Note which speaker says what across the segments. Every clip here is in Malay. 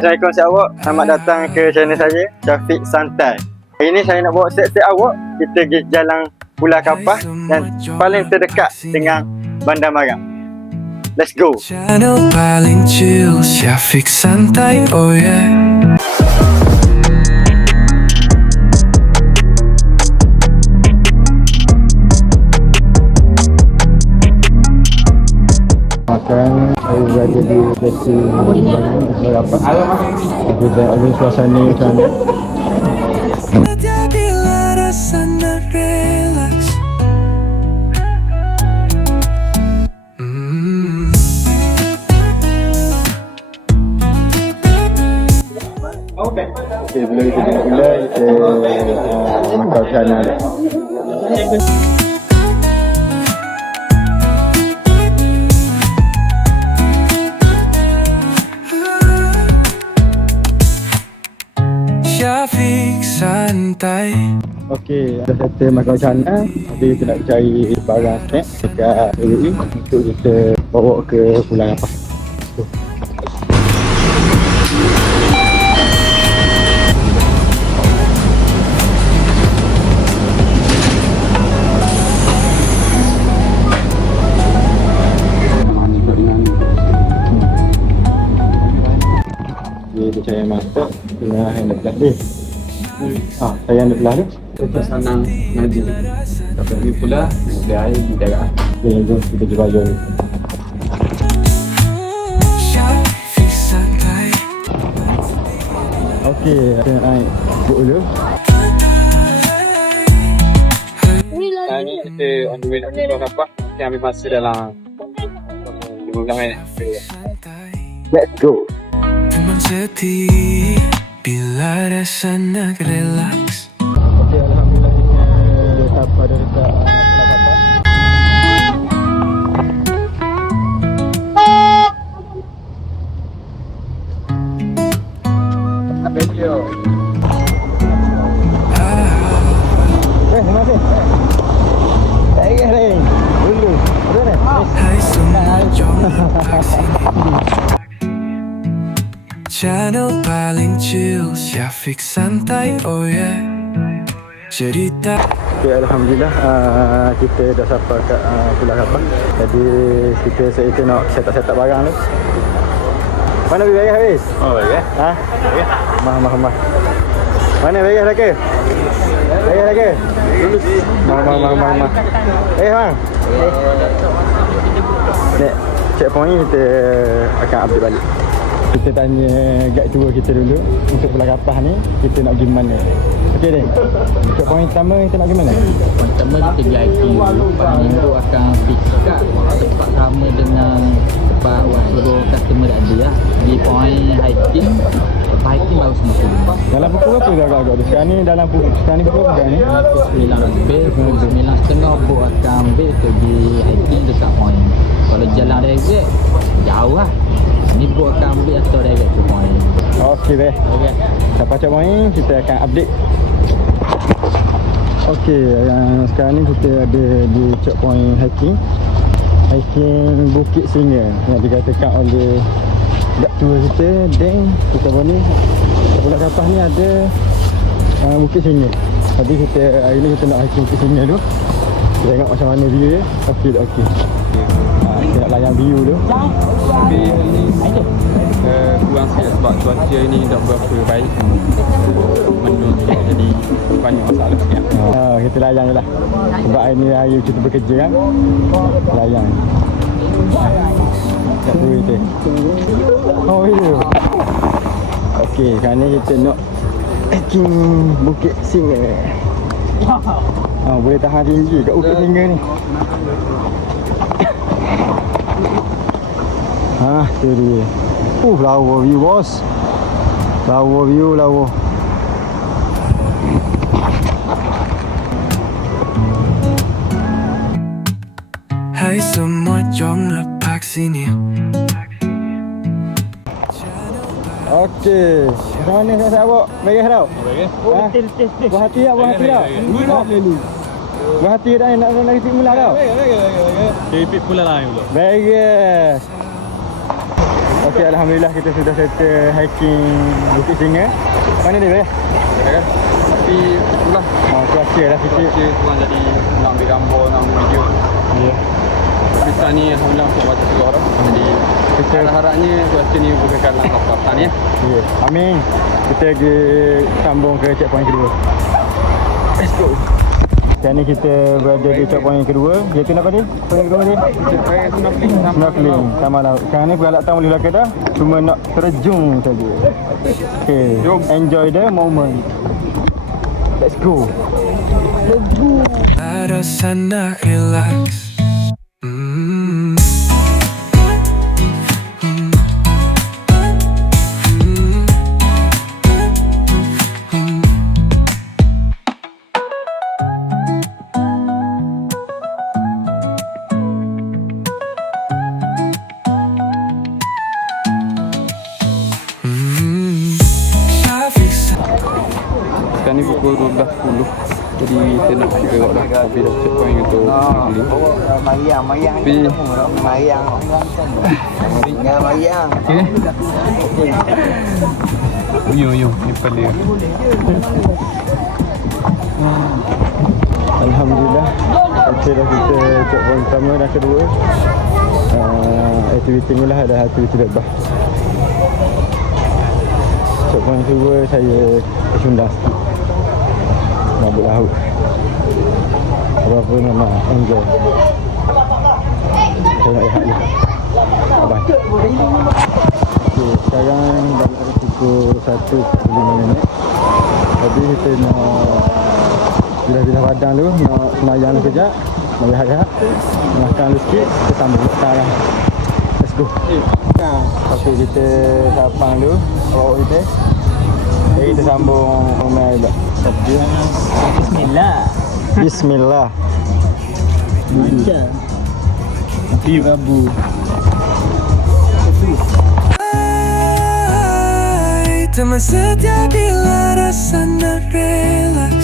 Speaker 1: Assalamualaikum siap awak. Selamat datang ke channel saya, Syafiq Santai. Hari ini saya nak bawa set-set awak. Kita pergi jalan Pulau Kapah dan paling terdekat dengan Bandar Marang. Let's go.
Speaker 2: Channel paling chill Syafiq santai oh yeah
Speaker 1: berada di lokasi berapa Kita ada suasana macam
Speaker 2: bila Mm.
Speaker 1: Okay, sebelum kita tengok pula kita uh, makan sana
Speaker 2: santai
Speaker 1: Okey, dah settle makan sana. Jadi kita nak cari barang snack dekat UAE untuk kita bawa ke Pulau Kapah. Dia dia cari masak dengan hand belah dia. Ah, saya hand belah dia.
Speaker 3: Kita senang ngaji. Tapi ni pula dia air di daerah.
Speaker 1: Okay, jom kita cuba jual ni.
Speaker 2: Syafiq santai
Speaker 1: Okey, nak naik boat dulu.
Speaker 3: Sekarang ni kita on the way nak ke Pulau Kapak. Kita ambil masa dalam 15 minit.
Speaker 1: Let's go.
Speaker 2: Teman setia Pilares ang nag-relax
Speaker 1: Kasi alhamdulillah Tetap pada sa Apelyo Eh, masih Saya kering Dulu
Speaker 2: Udah Channel 5 chills Ya fix santai, oh yeah Cerita
Speaker 1: Okay, Alhamdulillah uh, Kita dah sampai kat uh, Pulau Kapan Jadi kita saya nak set up barang ni Mana pergi bayar habis?
Speaker 3: Oh, bayar yeah.
Speaker 1: Ha? Bayar. Mah, mah, mah Mana bayar lagi? ke? Bayar lah? Mah, mah, mah, mah, mah Eh, bang Eh checkpoint kita akan update balik kita tanya guide tour kita dulu untuk Pulau Kapah ni kita nak pergi mana. Okey, Den. Checkpoint pertama kita nak pergi mana?
Speaker 4: Pertama kita pergi dulu Pada minggu akan pick up tempat sama dengan tempat Wahiro customer dah ada lah Di point hiking Lepas hiking baru semua turun
Speaker 1: Dalam pukul berapa dah agak-agak tu? Sekarang ni dalam pukul sekarang ni pukul berapa ni?
Speaker 4: Pukul sembilan lebih Pukul sembilan setengah Buk akan ambil untuk pergi hiking dekat point Kalau jalan direct Jauh lah Ni buk akan ambil atau direct ke point
Speaker 1: Okey deh.
Speaker 4: Okay
Speaker 1: Sampai checkpoint kita akan update. Okey, yang sekarang ni kita ada di checkpoint hiking. Hiking Bukit Singa yang dikatakan oleh guide tour kita Dan kita boleh Pulau Kapah ni ada uh, Bukit Singa. Jadi kita hari ni kita nak hiking Bukit Singa dulu. Kita tengok macam mana view dia. Okey tak okey. Kita nak layan view dulu.
Speaker 3: Tapi hari ni uh, kurang sikit sebab cuaca ni tak berapa baik. Mendung sikit jadi banyak masalah sikit.
Speaker 1: Ha, kita layan je lah Sebab hari ni hari kita bekerja kan Layan Tak perlu kita Oh ya Okey, sekarang ni kita nak Hiking Bukit Singa ha, Boleh tahan tinggi kat Bukit Singa ni. Ha, tu dia. Uh, lawa view bos Lawa view, lawa Okey. Sekarang ni saya bawa beres tau. Beres. Oh, betul betul. Buat hati tak, buat hati tak. Buat hati dah nak nak repeat mula tau.
Speaker 3: Dia repeat pula lah pula.
Speaker 1: Beres. Okey, Alhamdulillah kita sudah settle hiking Bukit Singa. Mana dia, Beh?
Speaker 3: Ya kan? Tapi itulah
Speaker 1: Oh, cuaca lah sikit.
Speaker 3: Cuaca kurang jadi nak ambil gambar, nak ambil video
Speaker 1: Ya.
Speaker 3: Tapi saat ni Alhamdulillah untuk baca keluar dah Jadi
Speaker 1: Kita
Speaker 3: kita harapnya cuaca ni berkekal dalam kawasan ni ya
Speaker 1: Ya. Amin. Kita pergi sambung ke checkpoint kedua. Let's go. Sekarang ni kita berada di checkpoint yang kedua. Iaitu apa dia? Checkpoint kedua dia?
Speaker 3: Saya snorkeling
Speaker 1: Snorkeling sama laut. Sekarang ni peralatan boleh belakang dah. Cuma nak terjun saja. Okay.
Speaker 3: Jom.
Speaker 1: Enjoy the moment. Let's go.
Speaker 2: Para sana relax
Speaker 3: Sekarang ni pukul 12.10 Jadi kita nak gerak dah Tapi dah checkpoint untuk snorkeling
Speaker 5: Mayang, mayang
Speaker 3: Tapi
Speaker 5: Mayang Ya, mayang
Speaker 3: Uyu uyu Ni pada
Speaker 1: Alhamdulillah. Kita dah kita checkpoint pertama dan kedua. Uh, aktiviti ni lah ada aktiviti bebas. Checkpoint kedua saya kesundang sikit. Mabuk laut. Apa-apa memang enjoy. Saya nak rehat dulu. Bye. Okay, sekarang dalam ada pukul 1.45 minit. Jadi kita nak bila-bila padang dulu nak semayang dulu kejap nak rehat-rehat makan dulu sikit kita sambung sekarang let's go ok kita sapang dulu awak kita jadi kita sambung rumah
Speaker 5: Bismillah.
Speaker 1: Bismillah.
Speaker 5: Macam Di Rabu.
Speaker 2: Teman setia bila rasa nak relax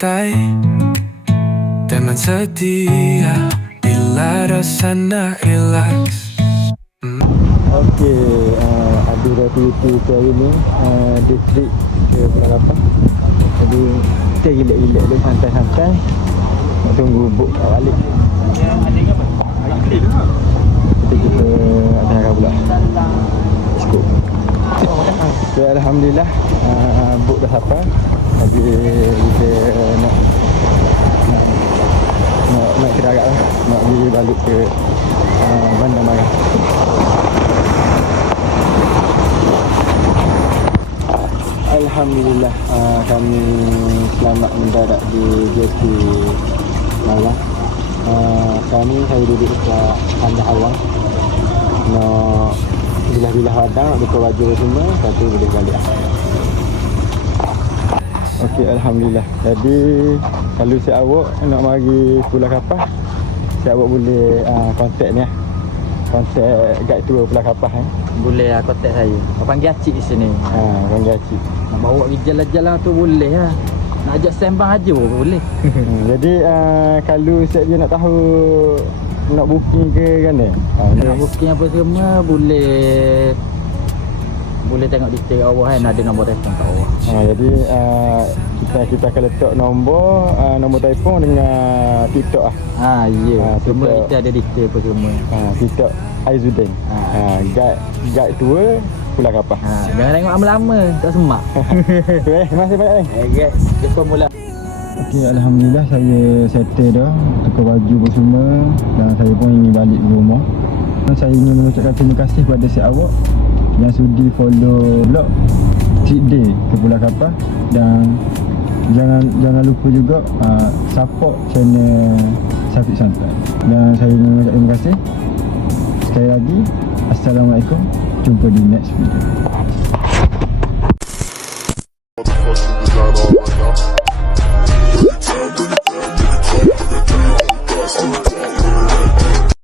Speaker 2: santai Teman setia Bila rasa nak relax.
Speaker 1: Ok uh, ada aktiviti kita hari ni uh, day trip ke Pulau jadi kita relax-relax dulu santai-santai. Nak tunggu boat nak balik. Kita kita atas arah pula. Go Okay, Alhamdulillah uh, boat dah sampai jadi kita nak nak nak, nak kira lah nak pergi balik ke uh, Bandar Mara Alhamdulillah uh, kami selamat mendarat di JT Malang. Uh, kami saya duduk dekat Anda Awang. Nak bilah-bilah padang, nak buka baju semua, lepas tu boleh balik. Okey, Alhamdulillah. Jadi, kalau si awak nak mari Pulau Kapal, si awak boleh uh, kontak ni lah. Kontak guide tour Pulau Kapal eh.
Speaker 4: Boleh lah kontak saya. Kau panggil Acik di sini.
Speaker 1: Ha, panggil Acik.
Speaker 4: Nak bawa pergi jalan-jalan tu boleh lah. Nak ajak sembang aja pun boleh.
Speaker 1: Hmm, jadi uh, kalau set dia nak tahu nak booking ke kan dia? Ha, ni.
Speaker 4: Nak booking apa semua boleh tengok detail awak kan ada nombor telefon kat bawah.
Speaker 1: Ha, jadi uh, kita kita akan letak nombor uh, nombor telefon dengan TikTok ah.
Speaker 4: Ha ya.
Speaker 1: Ah,
Speaker 4: semua
Speaker 1: kita-
Speaker 4: kita ada detail apa semua.
Speaker 1: Ha, TikTok Aizuddin.
Speaker 4: Ha.
Speaker 1: Ha, guide guide tour Pulau Kapal.
Speaker 4: Ha, jangan tengok lama-lama tak semak.
Speaker 1: eh, masih banyak ni.
Speaker 4: Eh guys, jumpa mula.
Speaker 1: Okey, alhamdulillah saya settle dah, tukar baju pun semua dan saya pun ingin balik ke rumah. Dan saya ingin mengucapkan terima kasih kepada si awak yang sudi follow blog Trip Day ke Pulau Kapal dan jangan jangan lupa juga uh, support channel Syafiq Santai. Dan saya mengucapkan terima kasih. Sekali lagi, Assalamualaikum. Jumpa di next video.